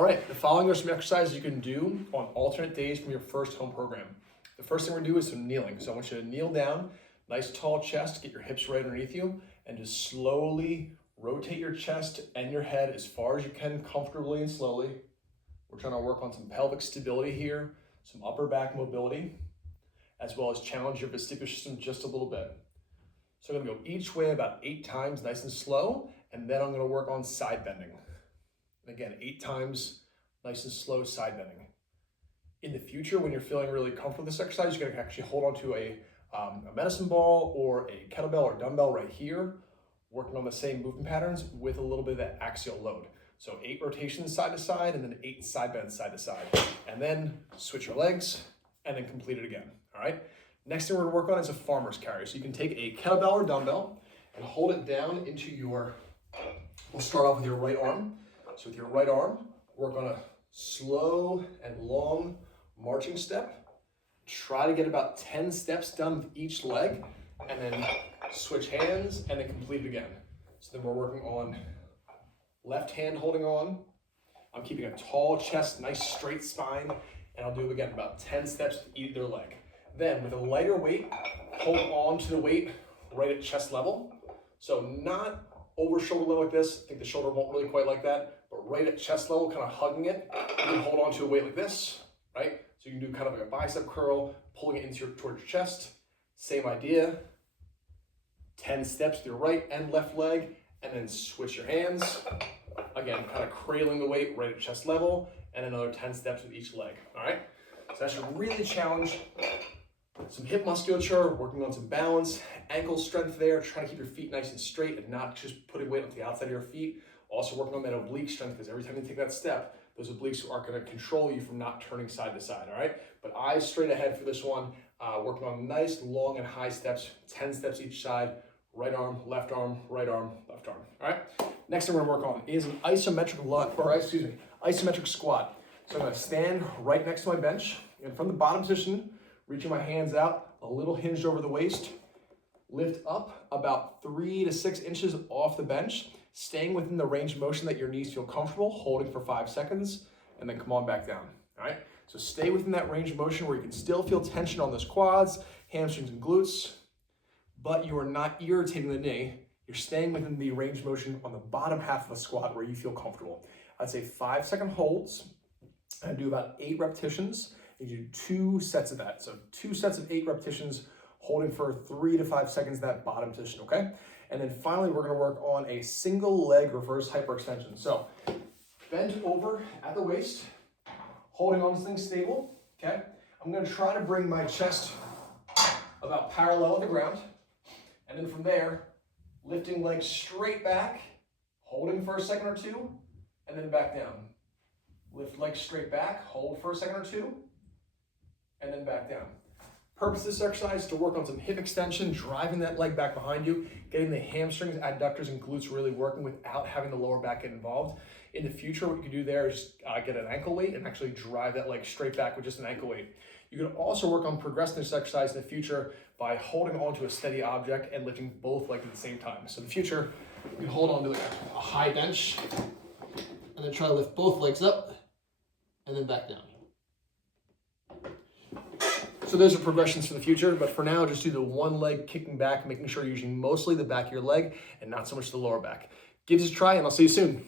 All right, the following are some exercises you can do on alternate days from your first home program. The first thing we're gonna do is some kneeling. So I want you to kneel down, nice tall chest, get your hips right underneath you, and just slowly rotate your chest and your head as far as you can, comfortably and slowly. We're trying to work on some pelvic stability here, some upper back mobility, as well as challenge your vestibular system just a little bit. So I'm gonna go each way about 8 times, nice and slow, and then I'm gonna work on side bending. And again, 8 times, nice and slow side bending. In the future, when you're feeling really comfortable with this exercise, you're gonna actually hold on to a medicine ball or a kettlebell or dumbbell right here, working on the same movement patterns with a little bit of that axial load. So 8 rotations side to side, and then 8 side bends side to side. And then switch your legs, and then complete it again, all right? Next thing we're gonna work on is a farmer's carry. So you can take a kettlebell or dumbbell and hold it down into your, we'll start off with your right arm. So with your right arm, work on a slow and long marching step. Try to get about 10 steps done with each leg, and then switch hands, and then complete it again. So then we're working on left hand holding on. I'm keeping a tall chest, nice straight spine, and I'll do it again, about 10 steps with either leg. Then with a lighter weight, hold on to the weight right at chest level. So not over shoulder level like this. I think the shoulder won't really quite like that, but right at chest level, kind of hugging it. You can hold on to a weight like this, right? So you can do kind of like a bicep curl, pulling it towards your chest. Same idea. 10 steps with your right and left leg, and then switch your hands. Again, kind of cradling the weight right at chest level, and another 10 steps with each leg, all right? So that should really challenge some hip musculature, working on some balance, ankle strength there, trying to keep your feet nice and straight and not just putting weight on the outside of your feet. Also working on that oblique strength, because every time you take that step, those obliques are going to control you from not turning side to side, all right? But eyes straight ahead for this one, working on nice, long, and high steps, 10 steps each side, right arm, left arm, right arm, left arm, all right? Next thing we're going to work on is an isometric lunge, or excuse me, isometric squat. So I'm going to stand right next to my bench, and from the bottom position, reaching my hands out, a little hinged over the waist, lift up about 3 to 6 inches off the bench, staying within the range of motion that your knees feel comfortable, holding for 5 seconds, and then come on back down, all right? So stay within that range of motion where you can still feel tension on those quads, hamstrings, and glutes, but you are not irritating the knee. You're staying within the range of motion on the bottom half of a squat where you feel comfortable. I'd say 5-second holds, and do about 8 repetitions. You do 2 sets of that. So 2 sets of 8 repetitions, holding for 3 to 5 seconds that bottom position, okay? And then finally, we're gonna work on a single leg reverse hyperextension. So bend over at the waist, holding on to things stable, okay? I'm gonna try to bring my chest about parallel with the ground. And then from there, lifting legs straight back, holding for a second or 2, and then back down. Lift legs straight back, hold for a second or 2, and then back down. Purpose of this exercise is to work on some hip extension, driving that leg back behind you, getting the hamstrings, adductors, and glutes really working without having the lower back get involved. In the future, what you can do there is get an ankle weight and actually drive that leg straight back with just an ankle weight. You can also work on progressing this exercise in the future by holding on to a steady object and lifting both legs at the same time. So in the future, you can hold on to a high bench and then try to lift both legs up and then back down. So those are progressions for the future, but for now, just do the one leg kicking back, making sure you're using mostly the back of your leg and not so much the lower back. Give this a try, and I'll see you soon.